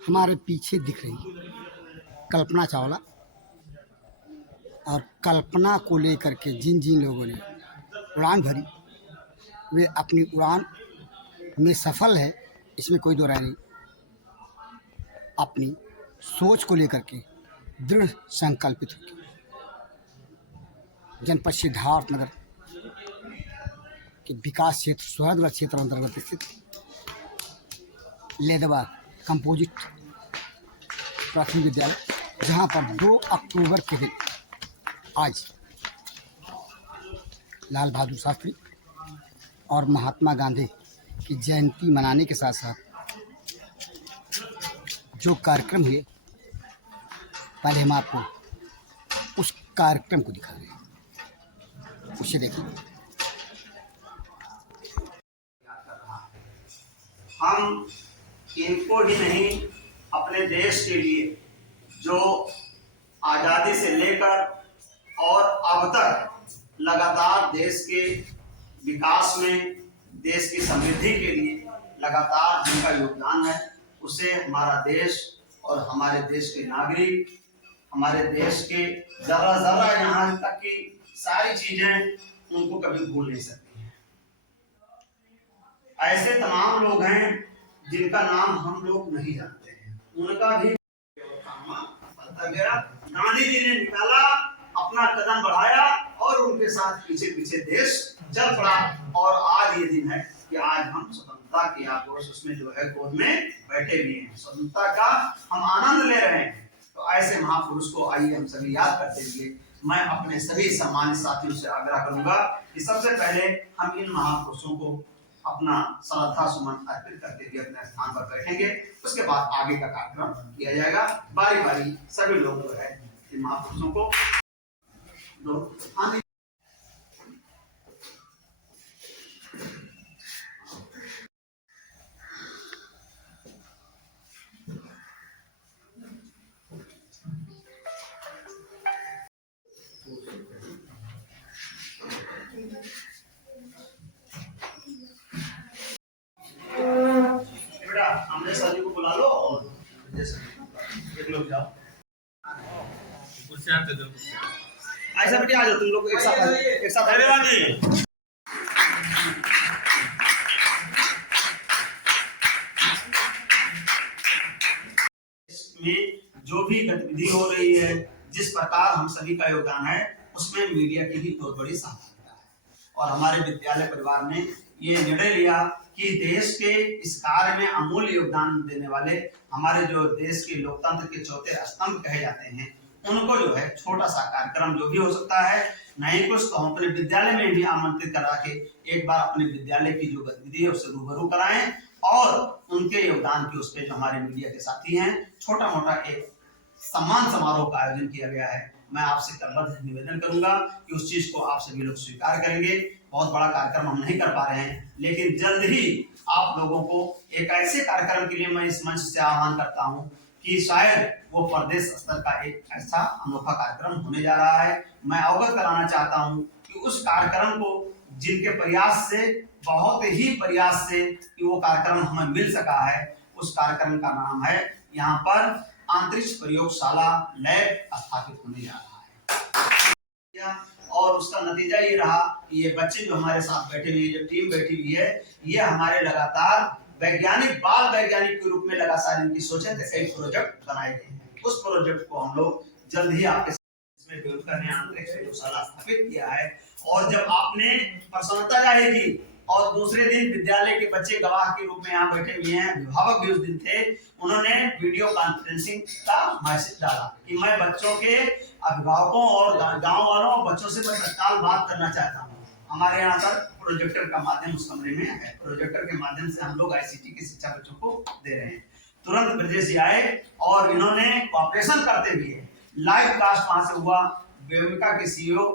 हमारे पीछे दिख रही कल्पना चावला, और कल्पना को लेकर के जिन जिन लोगों ने उड़ान भरी वे अपनी उड़ान में सफल है, इसमें कोई दो राय नहीं। अपनी सोच को लेकर के दृढ़ संकल्पित होकर जनपद सिद्धार्थनगर के विकास क्षेत्र सोहदगढ़ क्षेत्र अंतर्गत स्थित लेदवा कंपोजिट प्राथमिक विद्यालय, जहां पर 2 अक्टूबर के दिन आज लाल बहादुर शास्त्री और महात्मा गांधी की जयंती मनाने के साथ साथ जो कार्यक्रम हुए, पहले हम आपको उस कार्यक्रम को दिखा रहे हैं, उसे देखिए। हम इनको ही नहीं, अपने देश के लिए जो आज़ादी से लेकर और अब तक लगातार देश के विकास में, देश की समृद्धि के लिए लगातार जिनका योगदान है, उसे हमारा देश और हमारे देश के नागरिक, हमारे देश के जरा जरा यहाँ तक की सारी चीजें उनको कभी भूल नहीं सकती हैं। ऐसे तमाम लोग हैं जिनका नाम हम लोग नहीं जानते हैं, उनका भी गांधी जी ने निकाला, अपना कदम बढ़ाया और उनके साथ पीछे पीछे देश चल पड़ा। और आज ये दिन है कि आज हम स्वतंत्रता की आघोष उसमें जो है गोद में बैठे हुए हैं, स्वतंत्रता का हम आनंद ले रहे हैं। तो ऐसे महापुरुष को आइए हम सभी याद करते हुए मैं अपने सभी सम्मानित साथियों से आग्रह करूंगा कि सबसे पहले हम इन महापुरुषों को अपना श्रद्धा सुमन अर्पित करते हुए अपने स्थान पर बैठेंगे। उसके बाद आगे का कार्यक्रम किया जाएगा। बारी बारी सभी लोग जो है इन महापुरुषों को हमने सभी को बुला लो और एक लोग जाओ, ऐसा बेटे आ जाओ तुम लोग एक साथ में जो भी गतिविधि हो रही है, जिस प्रकार हम सभी का योगदान है, उसमें मीडिया की भी बहुत बड़ी सहभागिता है। और हमारे विद्यालय परिवार ने ये निर्णय लिया कि देश के इस कार्य में अमूल्य योगदान देने वाले हमारे जो देश के लोकतंत्र के चौथे स्तंभ कहे जाते हैं, उनको जो है छोटा सा कार्यक्रम जो भी हो सकता है, नहीं कुछ तो हम अपने विद्यालय में भी आमंत्रित करा के एक बार अपने विद्यालय की जो गतिविधि है उससे रूबरू कराएं और उनके योगदान की उस पर जो हमारे मीडिया के साथी हैं, छोटा मोटा एक सम्मान समारोह का आयोजन किया गया है। मैं आपसे करबद्ध निवेदन करूंगा कि उस चीज को आप सभी लोग स्वीकार करेंगे। बहुत बड़ा कार्यक्रम हम नहीं कर पा रहे हैं, लेकिन जल्द ही आप लोगों को एक ऐसे कार्यक्रम के लिए मैं इस मंच से आह्वान करता हूं कि शायद वो प्रदेश स्तर का एक ऐसा अनोखा कार्यक्रम होने जा रहा है। मैं अवगत कराना चाहता हूं कि उस कार्यक्रम को जिनके प्रयास से, बहुत ही प्रयास से कि वो कार्यक्रम हमें मिल सका है, उस कार्यक्रम का नाम है, यहाँ पर अंतरिक्ष प्रयोगशाला लैब स्थापित होने जा रहा है। और उसका नतीजा ये रहा कि ये बच्चे जो हमारे साथ बैठे हुए, जो टीम बैठी हुई है, ये हमारे लगातार वैज्ञानिक, बाल वैज्ञानिक के रूप में लगातार इनकी सोचे थे, कई प्रोजेक्ट बनाए गए हैं। उस प्रोजेक्ट को हम लोग जल्द ही आपके इसमें प्रयोग करने अंतरिक्ष प्रयोगशाला स्थापित किया है। और जब आपने प्रसन्नता रहेगी और दूसरे दिन विद्यालय के बच्चे गवाह के रूप में यहाँ बैठे हुए हैं, अभिभावक भी उस दिन थे, उन्होंने वीडियो कॉन्फ्रेंसिंग का मैसेज डाला कि मैं बच्चों के अभिभावकों और गांव वालों और बच्चों से मैं तत्काल बात करना चाहता हूँ। हमारे यहाँ पर प्रोजेक्टर का माध्यम उस कमरे में है, प्रोजेक्टर के माध्यम से हम लोग ICT की शिक्षा बच्चों को दे रहे हैं। तुरंत ब्रजेश जी आए और इन्होंने कॉपरेशन करते हुए लाइव कास्ट वहां से हुआ। वेमिका के CEO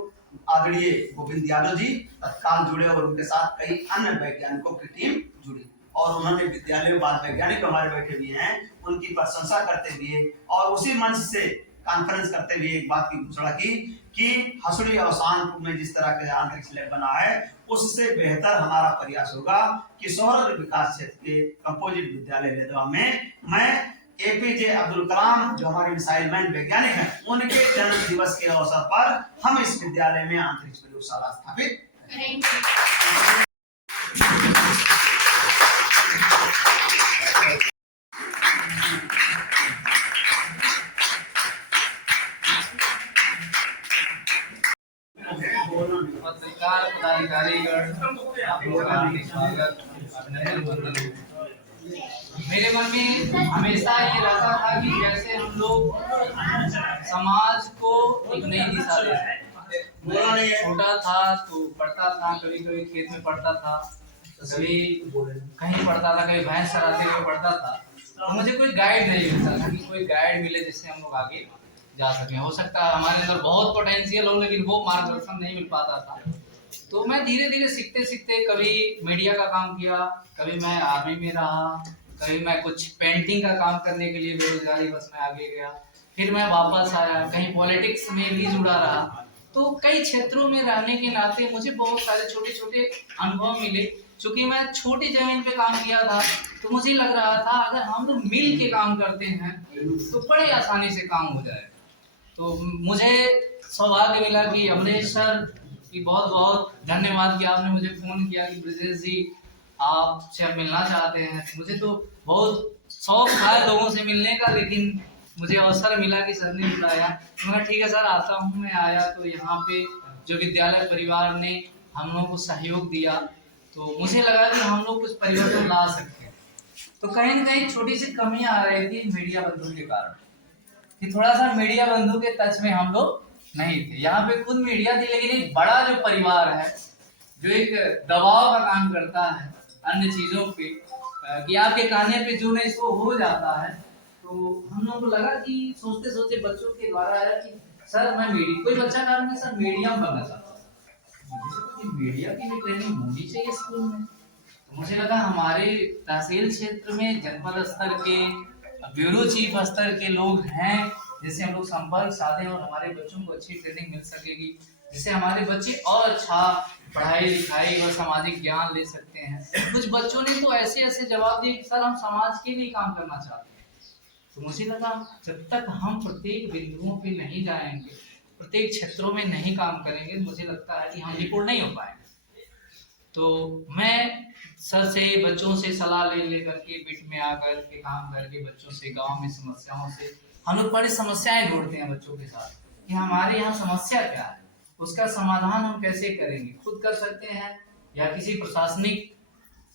आदरणीय गोविंद यादव जी तत्काल जुड़े और उनके साथ कई अन्य वैज्ञानिकों की टीम जुड़ी और उन्होंने विद्यालय बाल वैज्ञानिक हमारे बैठे हुए हैं, उनकी प्रशंसा करते हुए और उसी मंच से कॉन्फ्रेंस करते हुए एक बात की घोषणा की कि हसुड़ी और शानपुर में जिस तरह के अंतरिक्ष लैब बना है, उससे बेहतर हमारा प्रयास होगा कि शहर विकास क्षेत्र के कंपोजिट विद्यालय लेदवा में मैं एपीजे अब्दुल कलाम जो हमारे मिसाइल मैन वैज्ञानिक हैं उनके जन्म दिवस के अवसर पर हम इस विद्यालय में अंतरिक्ष प्रयोगशाला स्थापित करेंगे। पत्रकार पदाधिकारीगण आपको हार्दिक स्वागत अभिनंदन वंदन। मेरे मन में हमेशा ये रहता था कि जैसे हम लोग समाज को एक नई दिशा दें। छोटा था तो पढ़ता था, कभी कभी खेत में पढ़ता था, कभी कहीं पढ़ता था, कभी भैंस चराते हुए पढ़ता था। तो मुझे कोई गाइड नहीं मिलता था कि कोई गाइड मिले जिससे हम लोग आगे जा सके। हो सकता है हमारे अंदर बहुत पोटेंशियल हो लेकिन वो मार्गदर्शन नहीं मिल पाता था। तो मैं धीरे धीरे सीखते सीखते कभी मीडिया का काम किया, कभी मैं आर्मी में रहा, कभी मैं कुछ पेंटिंग का काम करने के लिए बेरोजगारी बस में आगे गया, फिर मैं वापस आया, कहीं पॉलिटिक्स में भी जुड़ा रहा। तो कई क्षेत्रों में रहने के नाते मुझे बहुत सारे छोटे छोटे अनुभव मिले। चूंकि मैं छोटी जमीन पे काम किया था तो मुझे लग रहा था अगर हम लोग मिल के काम करते हैं तो बड़े आसानी से काम हो जाए। तो मुझे सौभाग्य मिला कि अमरीश सर की बहुत बहुत धन्यवाद कि आपने मुझे फोन किया कि ब्रिजेश जी आपसे अब मिलना चाहते हैं। मुझे तो बहुत शौक था लोगों से मिलने का, लेकिन मुझे अवसर मिला कि सर ने बुलाया। मैं ठीक है सर आता हूँ। मैं आया तो यहाँ पे जो विद्यालय परिवार ने हम लोगों को सहयोग दिया तो मुझे लगा कि हम लोग कुछ परिवर्तन ला सकते हैं। तो कहीं न कहीं छोटी सी कमियां आ रही थी मीडिया बंधु के कारण कि थोड़ा सा मीडिया बंधु के टच में हम लोग नहीं थे। यहाँ पे खुद मीडिया थी लेकिन एक बड़ा जो परिवार है जो एक दबाव का काम करता है अन्य चीजों पे कि आपके कहने पे जो नहीं सो हो जाता है। तो हम लोगों को लगा कि सोचते सोचते बच्चों के द्वारा है कि सर मैं मीडिया, कोई बच्चा कहा मैं सर मीडियम बनना चाहता हूँ, मीडिया की भी ट्रेनिंग होनी चाहिए स्कूल में। तो मुझे लगा हमारे तहसील क्षेत्र में जनपद स्तर के ब्यूरो चीफ स्तर के लोग हैं जिससे हम लोग संपर्क साधे और हमारे बच्चों को अच्छी ट्रेनिंग मिल सकेगी, जिससे हमारे बच्चे और अच्छा पढ़ाई लिखाई और सामाजिक ज्ञान ले सकते हैं। कुछ बच्चों ने तो ऐसे ऐसे जवाब दिए सर हम समाज के लिए काम करना चाहते हैं। तो मुझे लगा जब तक हम प्रत्येक बिंदुओं पे नहीं जाएंगे, प्रत्येक क्षेत्रों में नहीं काम करेंगे, मुझे लगता है कि हम निपुण नहीं हो पाएंगे। तो मैं सर से बच्चों से सलाह ले लेकर के बीट में आकर के काम करके बच्चों से गांव में समस्याओं से हम लोग बड़ी समस्याएं ढूंढते हैं बच्चों के साथ कि हमारे यहाँ समस्या क्या है, उसका समाधान हम कैसे करेंगे। खुद कर सकते हैं या किसी प्रशासनिक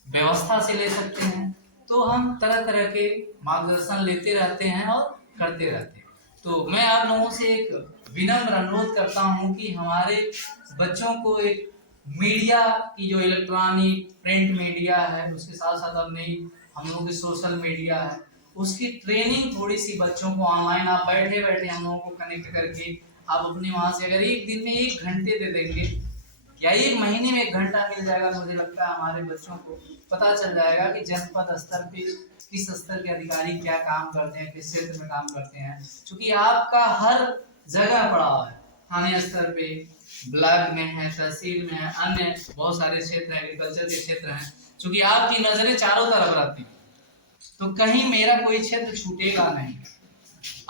व्यवस्था से ले सकते हैं। तो हम तरह तरह के मार्गदर्शन लेते रहते हैं और करते रहते हैं। तो मैं आप लोगों से एक विनम्र अनुरोध करता हूँ कि हमारे बच्चों को एक मीडिया की जो इलेक्ट्रॉनिक प्रिंट मीडिया है उसके साथ साथ अब नई हम लोगों की सोशल मीडिया है उसकी ट्रेनिंग थोड़ी सी बच्चों को ऑनलाइन आप बैठे बैठे हम लोगों को कनेक्ट करके आप अपने वहां से अगर एक दिन में 1 घंटे दे देंगे या 1 महीने में 1 घंटा मिल जाएगा, मुझे लगता है हमारे बच्चों को पता चल जाएगा कि जनपद स्तर पे किस स्तर के अधिकारी क्या काम करते हैं, किस क्षेत्र में काम करते हैं। क्योंकि आपका हर जगह पड़ा हुआ है, थाने स्तर पे, ब्लॉक में है, तहसील में है, अन्य बहुत सारे क्षेत्र एग्रीकल्चर के क्षेत्र हैं। क्योंकि आपकी नजरें चारों तरफ रहती तो कहीं मेरा कोई क्षेत्र छूटेगा नहीं।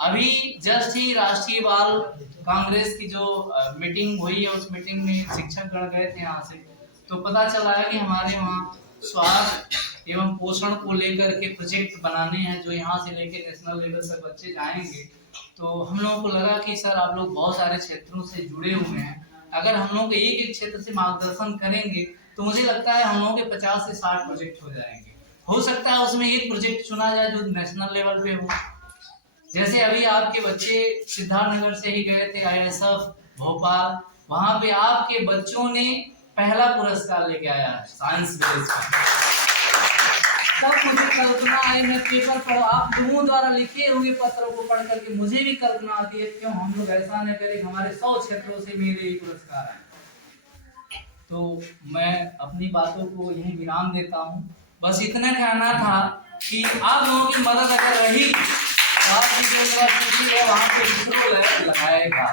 अभी जस्ट ही राष्ट्रीय बाल कांग्रेस की जो मीटिंग हुई है उस मीटिंग में शिक्षक गण गए थे यहाँ से, तो पता चला है कि हमारे वहाँ स्वास्थ्य एवं पोषण को लेकर के प्रोजेक्ट बनाने हैं जो यहाँ से लेकर नेशनल लेवल तक बच्चे जाएंगे। तो हम लोगों को लगा कि सर आप लोग बहुत सारे क्षेत्रों से जुड़े हुए हैं, अगर हम लोग एक एक क्षेत्र से मार्गदर्शन करेंगे तो मुझे लगता है हम लोगों के 50 से 60 प्रोजेक्ट हो जाएंगे। हो सकता है उसमें एक प्रोजेक्ट चुना जाए जो नेशनल लेवल पे हो। जैसे अभी आपके बच्चे सिद्धार्थनगर से ही गए थे ISF भोपाल, वहां पे आपके बच्चों ने पहला पुरस्कार लेके आया है साइंस बेस का। तब मुझे कल्पना आई, मैं पेपर पढ़ आप लोगों द्वारा लिखे हुए पत्रों को पढ़ करके मुझे भी कल्पना आती है क्यों हम लोग ऐसा न करें हमारे 100 क्षेत्रों से मेरे ही पुरस्कार आए। तो मैं अपनी बातों को यहीं विराम देता हूँ। बस इतना कहना था कि आप लोगों की मदद अगर रही तो आपकी जो यूनिवर्सिटी है वहाँ पे इसरो लगाएगा।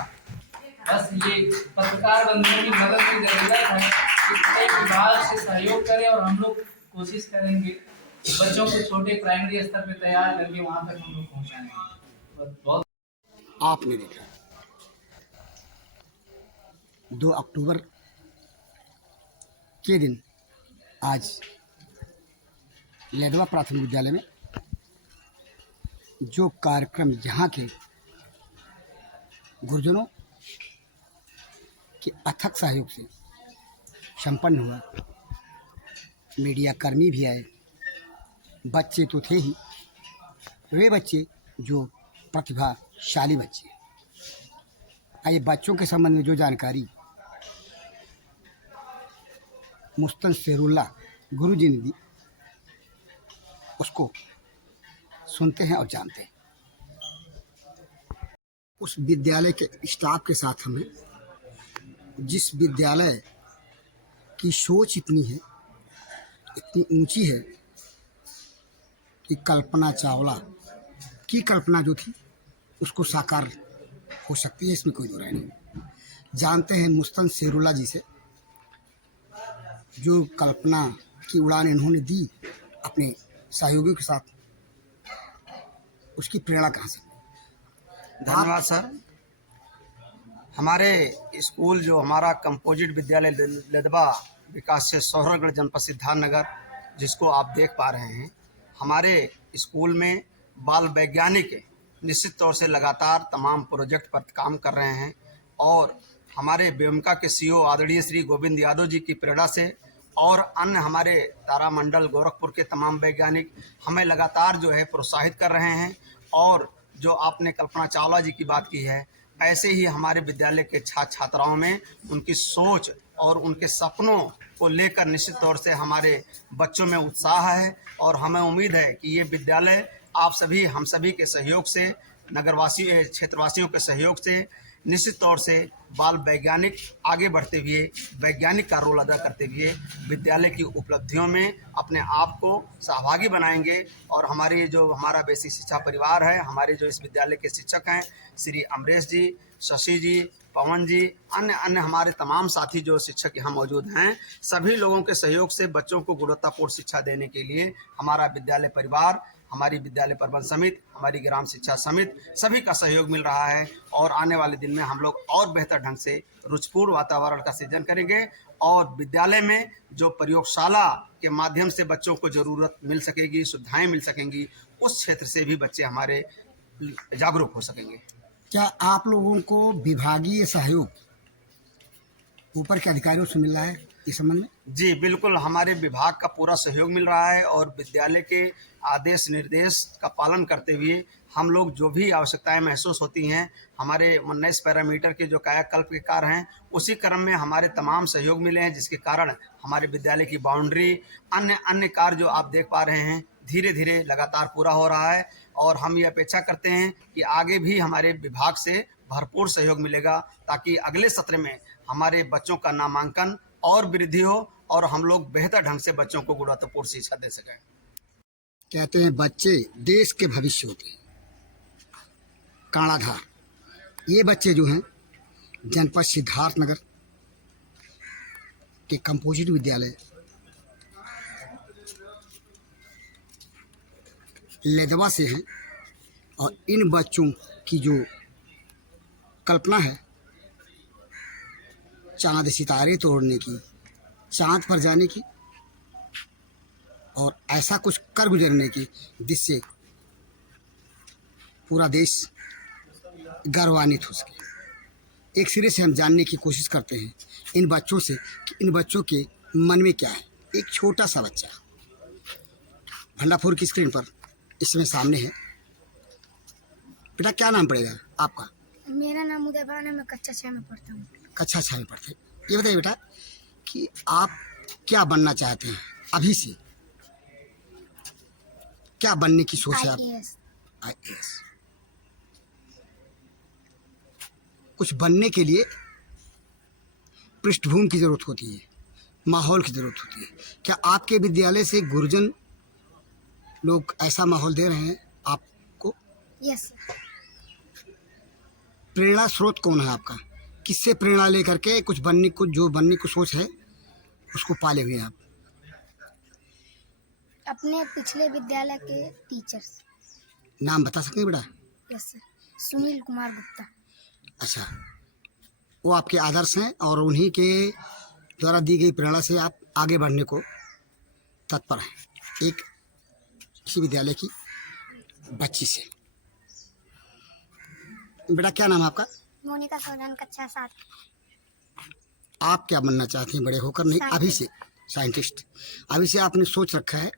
बस ये पत्रकार बंधुओं की मदद की जरूरत है। शिक्षा विभाग से सहयोग करें और हम लोग कोशिश करेंगे बच्चों को छोटे प्राइमरी स्तर पे तैयार करके वहाँ तक हम लोग पहुँचाएंगे। बहुत आपने देखा 2 अक्टूबर के दिन आज लेदवा प्राथमिक विद्यालय में जो कार्यक्रम यहाँ के गुरुजनों के अथक सहयोग से संपन्न हुआ, मीडिया कर्मी भी आए, बच्चे तो थे ही, वे बच्चे जो प्रतिभाशाली बच्चे। आइए बच्चों के संबंध में जो जानकारी मुस्तन शेरुल्ला गुरुजी ने दी उसको सुनते हैं और जानते हैं। उस विद्यालय के स्टाफ के साथ हमें, जिस विद्यालय की सोच इतनी है, इतनी ऊंची है कि कल्पना चावला की कल्पना जो थी उसको साकार हो सकती है, इसमें कोई दो राय नहीं। जानते हैं मुस्तन शेरुल्ला जी से, जो कल्पना की उड़ान इन्होंने दी अपने सहयोगियों के साथ, उसकी प्रेरणा कहाँ से? धन्यवाद सर। हमारे स्कूल जो हमारा कंपोजिट विद्यालय लेदवा विकास से सोहरगढ़ जनपद सिद्धार्थनगर, जिसको आप देख पा रहे हैं, हमारे स्कूल में बाल वैज्ञानिक निश्चित तौर से लगातार तमाम प्रोजेक्ट पर काम कर रहे हैं और हमारे बेमका के सीईओ आदरणीय श्री गोविंद यादव जी की प्रेरणा से और अन्य हमारे तारामंडल गोरखपुर के तमाम वैज्ञानिक हमें लगातार जो है प्रोत्साहित कर रहे हैं। और जो आपने कल्पना चावला जी की बात की है, ऐसे ही हमारे विद्यालय के छात्र छात्राओं में उनकी सोच और उनके सपनों को लेकर निश्चित तौर से हमारे बच्चों में उत्साह है और हमें उम्मीद है कि ये विद्यालय आप सभी हम सभी के सहयोग से, नगरवासियों क्षेत्रवासियों के सहयोग से निश्चित तौर से बाल वैज्ञानिक आगे बढ़ते हुए वैज्ञानिक का रोल अदा करते हुए विद्यालय की उपलब्धियों में अपने आप को सहभागी बनाएंगे। और हमारी जो हमारा बेसिक शिक्षा परिवार है, हमारे जो इस विद्यालय के शिक्षक हैं श्री अमरेश जी, शशि जी, पवन जी, अन्य हमारे तमाम साथी जो शिक्षक यहाँ मौजूद हैं, सभी लोगों के सहयोग से बच्चों को गुणवत्तापूर्ण शिक्षा देने के लिए हमारा विद्यालय परिवार, हमारी विद्यालय प्रबंध समिति, हमारी ग्राम शिक्षा समिति सभी का सहयोग मिल रहा है। और आने वाले दिन में हम लोग और बेहतर ढंग से रुचिपूर्ण वातावरण का सृजन करेंगे और विद्यालय में जो प्रयोगशाला के माध्यम से बच्चों को ज़रूरत मिल सकेगी, सुविधाएं मिल सकेंगी, उस क्षेत्र से भी बच्चे हमारे जागरूक हो सकेंगे। क्या आप लोगों को विभागीय सहयोग ऊपर के अधिकारियों से मिल रहा है इस संबंध में? जी बिल्कुल, हमारे विभाग का पूरा सहयोग मिल रहा है और विद्यालय के आदेश निर्देश का पालन करते हुए हम लोग जो भी आवश्यकताएं महसूस होती हैं, हमारे 19 पैरामीटर के जो कायाकल्प के कार्य हैं, उसी क्रम में हमारे तमाम सहयोग मिले हैं, जिसके कारण हमारे विद्यालय की बाउंड्री, अन्य कार्य जो आप देख पा रहे हैं, धीरे धीरे लगातार पूरा हो रहा है। और हम ये अपेक्षा करते हैं कि आगे भी हमारे विभाग से भरपूर सहयोग मिलेगा, ताकि अगले सत्र में हमारे बच्चों का नामांकन और वृद्धि हो और हम लोग बेहतर ढंग से बच्चों को गुणवत्तापूर्ण शिक्षा दे सकें। कहते हैं बच्चे देश के भविष्य होते हैं, काणाधार। ये बच्चे जो हैं जनपद सिद्धार्थनगर के कंपोजिट विद्यालय लेदवा से हैं और इन बच्चों की जो कल्पना है चांद सितारे तोड़ने की, चांद पर जाने की और ऐसा कुछ कर गुजरने की जिससे पूरा देश गर्वान्वित हो सके। एक सिरे से हम जानने की कोशिश करते हैं इन बच्चों से कि इन बच्चों के मन में क्या है। एक छोटा सा बच्चा भंडापुर की स्क्रीन पर इस समय सामने है। बेटा क्या नाम पड़ेगा आपका? मेरा नाम उदय बान है, मैं कक्षा 6 में पढ़ता हूँ। कक्षा 6 में पढ़ते हैं। ये बताइए बेटा कि आप क्या बनना चाहते हैं अभी से? क्या बनने की सोच है आप? IAS। कुछ बनने के लिए पृष्ठभूमि की जरूरत होती है, माहौल की जरूरत होती है। क्या आपके विद्यालय से गुरुजन लोग ऐसा माहौल दे रहे हैं आपको? यस। प्रेरणा स्रोत कौन है आपका? किससे प्रेरणा लेकर के कुछ बनने को, जो बनने को सोच है, उसको पाले हुए हैं आप? अपने पिछले विद्यालय के टीचर्स। नाम बता सकते हैं बेटा? Yes sir. सुनील कुमार गुप्ता। अच्छा, वो आपके आदर्श हैं और उन्हीं के द्वारा दी गई प्रेरणा से आप आगे बढ़ने को तत्पर हैं एक इसी विद्यालय की बच्ची से। बेटा क्या नाम है आपका? मोनिका सौजन, कक्षा 7। आप क्या बनना चाहते हैं बड़े होकर? नहीं, अभी से साइंटिस्ट। अभी से आपने सोच रखा है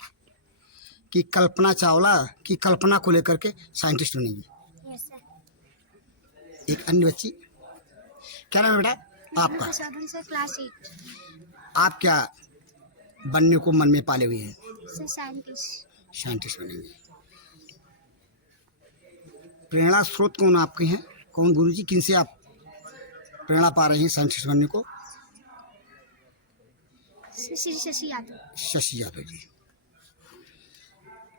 कि कल्पना चावला की कल्पना को लेकर के साइंटिस्ट बनेंगी। Yes sir. एक अन्य बच्ची, क्या नाम है बेटा आपका? मोनिका सौजन से क्लास 8। आप क्या बनने को मन में पाले हुए हैं? Sir scientist. साइंटिस्ट बनेंगे। प्रेरणा स्रोत कौन आपके हैं? कौन गुरुजी, किन से आप प्रेरणा पा रहे हैं साइंटिस्ट बनने को? श्री शशि यादव। शशि यादव जी,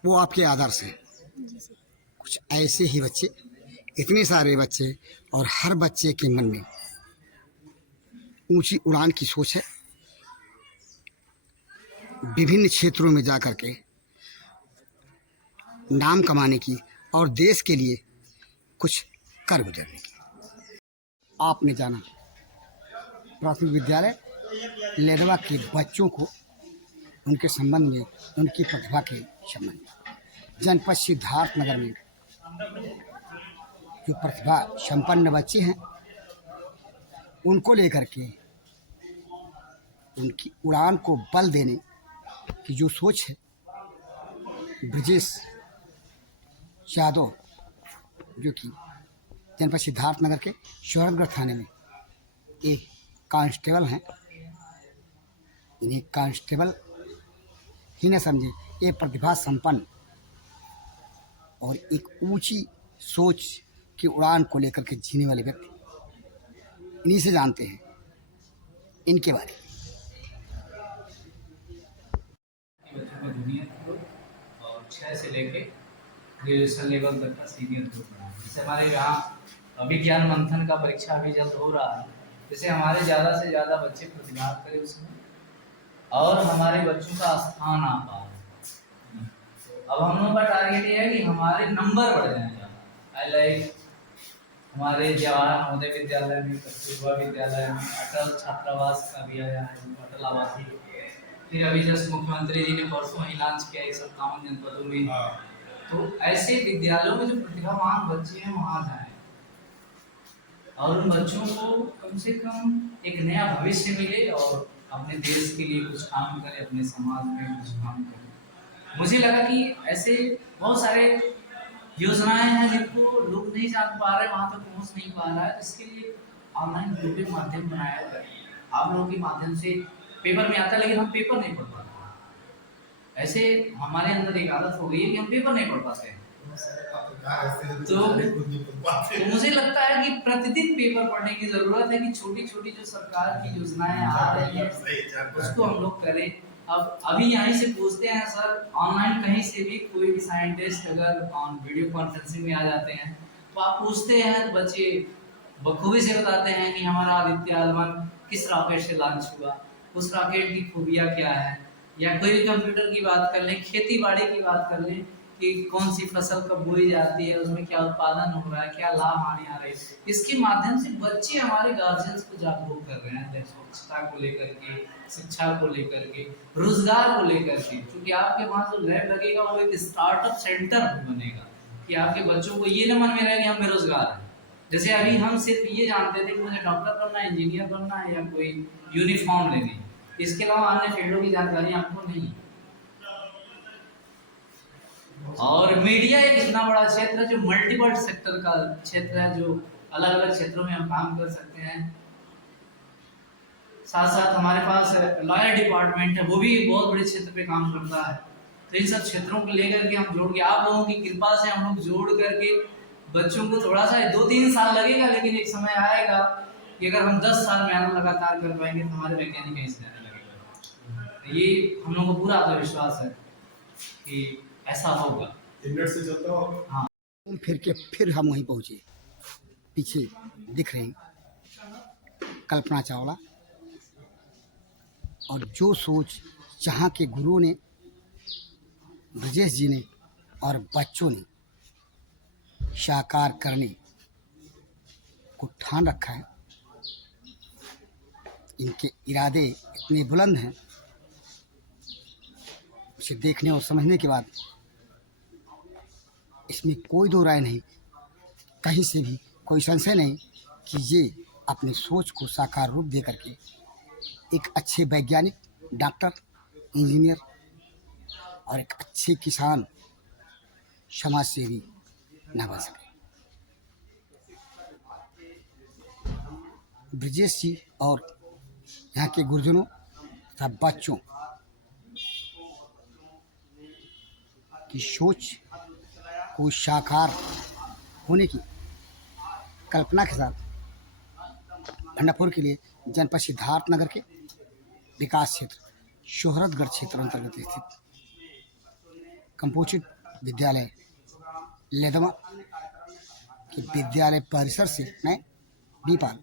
वो आपके आदर्श हैं। जी सर। कुछ ऐसे ही बच्चे, इतने सारे बच्चे, और हर बच्चे के मन में ऊंची उड़ान की सोच है, विभिन्न क्षेत्रों में जा कर के नाम कमाने की और देश के लिए कुछ कर गुजरने की। आपने जाना प्राथमिक विद्यालय लेरवा के बच्चों को, उनके संबंध में, उनकी प्रतिभा के संबंध में। जनपद सिद्धार्थ नगर में जो प्रतिभा संपन्न बच्चे हैं, उनको लेकर के उनकी उड़ान को बल देने की जो सोच है, ब्रजेश यादव जो कि जनपद सिद्धार्थ नगर के शोहरतगढ़ थाने में एक कांस्टेबल हैं, इन्हें कांस्टेबल ही न समझे, ये प्रतिभा संपन्न और एक ऊंची सोच की उड़ान को लेकर के जीने वाले व्यक्ति, इन्हीं से जानते हैं इनके बारे में। बच्चों का जूनियर ग्रुप और 6 से लेके ग्रेजुएशन लेवल तक का सीनियर ग्रुप बना है। जैसे हमारे यहाँ विज्ञान मंथन का परीक्षा भी जल्द हो रहा है, जैसे हमारे ज़्यादा से ज़्यादा बच्चे प्रतिभाग करें उसमें और हमारे बच्चों का स्थान आ पाए। अब हम लोगों का टारगेट ये है कि हमारे नंबर बढ़ जाए ज़्यादा। लाइक हमारे जवाहर नवोदय विद्यालय में, कस्तूरबा विद्यालय में अटल छात्रावास का भी आया है, अटल आवासीय। फिर अभी जस्ट मुख्यमंत्री जी ने परसों ही लॉन्च किया ये 57 जनपदों में। तो ऐसे विद्यालयों में जो प्रतिभावान बच्चे हैं वहाँ जाएं और उन बच्चों को कम से कम एक नया भविष्य मिले और अपने देश के लिए कुछ काम करें, अपने समाज में कुछ काम करें। मुझे लगा कि ऐसे बहुत सारे योजनाएं हैं जिनको लोग नहीं जान पा रहे, वहाँ तक पहुँच नहीं पा रहा है, इसके लिए ऑनलाइन वीडियो के माध्यम बनाया करें। आप लोगों के माध्यम से पेपर में आता है, लेकिन हम पेपर नहीं पढ़ पाते। ऐसे हमारे अंदर एक आदत हो गई है कि हम पेपर नहीं पढ़ पाते हैं। तो मुझे लगता है कि प्रतिदिन पेपर पढ़ने की जरूरत है कि छोटी छोटी जो सरकार की योजनाएं आ रही है उसको हम लोग करें। अब अभी यहीं से पूछते हैं सर, ऑनलाइन कहीं से भी कोई भी साइंटिस्ट अगर ऑन वीडियो कॉन्फ्रेंसिंग में आ जाते हैं तो आप पूछते हैं तो बच्चे बखूबी से बताते हैं कि हमारा आदित्य L1 किस रॉकेट से लॉन्च हुआ, उस रॉकेट की खूबियाँ क्या है, या कोई भी कंप्यूटर की बात कर लें, खेती बाड़ी की बात कर लें कि कौन सी फसल कब बोई जाती है, उसमें क्या उत्पादन हो रहा है, क्या लाभ हानि आ रही है। इसके माध्यम से बच्चे हमारे गार्जियंस को जागरूक कर रहे हैं स्वच्छता को लेकर के, शिक्षा को लेकर के, रोजगार को लेकर के। क्योंकि आपके वहाँ जो लैब लगेगा वो एक स्टार्टअप सेंटर बनेगा कि आपके बच्चों को ये न मन में रहे कि हम बेरोजगार हैं। जैसे अभी हम सिर्फ ये जानते थे कि मुझे डॉक्टर बनना है, इंजीनियर बनना है या कोई यूनिफॉर्म लेनी है, इसके अलावा अन्य फील्डों की जानकारी आपको नहीं है। और मीडिया एक इतना बड़ा क्षेत्र है जो मल्टीपल सेक्टर का क्षेत्र है, जो अलग अलग क्षेत्रों में हम काम कर सकते हैं। साथ साथ हमारे पास लॉयर डिपार्टमेंट है, वो भी बहुत बड़े क्षेत्र पे काम करता है। तो इन सब क्षेत्रों को लेकर के हम जोड़ के, आप लोगों की कृपा से हम लोग जोड़ करके बच्चों को थोड़ा सा 2-3 साल लगेगा, लेकिन एक समय आएगा कि अगर हम 10 साल मेहनत लगातार कर पाएंगे तो हमारे वैज्ञानिक कहीं से जाने लगेगा। ये हम लोगों को पूरा आत्मविश्वास है कि ऐसा होगा। से चलता होगा। हाँ, घूम फिर के फिर हम वहीं पहुँचे। पीछे दिख रही कल्पना चावला और जो सोच जहाँ के गुरुओं ने, ब्रजेश जी ने और बच्चों ने साकार करने को ठान रखा है, इनके इरादे इतने बुलंद हैं, उसे देखने और समझने के बाद इसमें कोई दो राय नहीं, कहीं से भी कोई संशय नहीं कि ये अपनी सोच को साकार रूप दे करके एक अच्छे वैज्ञानिक, डॉक्टर, इंजीनियर और एक अच्छे किसान, समाज सेवी न बन सके। ब्रजेश जी और यहाँ के गुरुजनों तथा बच्चों की सोच को साकार होने की कल्पना के साथ भंडारपुर के लिए जनपद सिद्धार्थ नगर के विकास क्षेत्र शोहरतगढ़ क्षेत्र अंतर्गत स्थित कंपोजिट विद्यालय लेदमा के विद्यालय परिसर से मैं बीपाल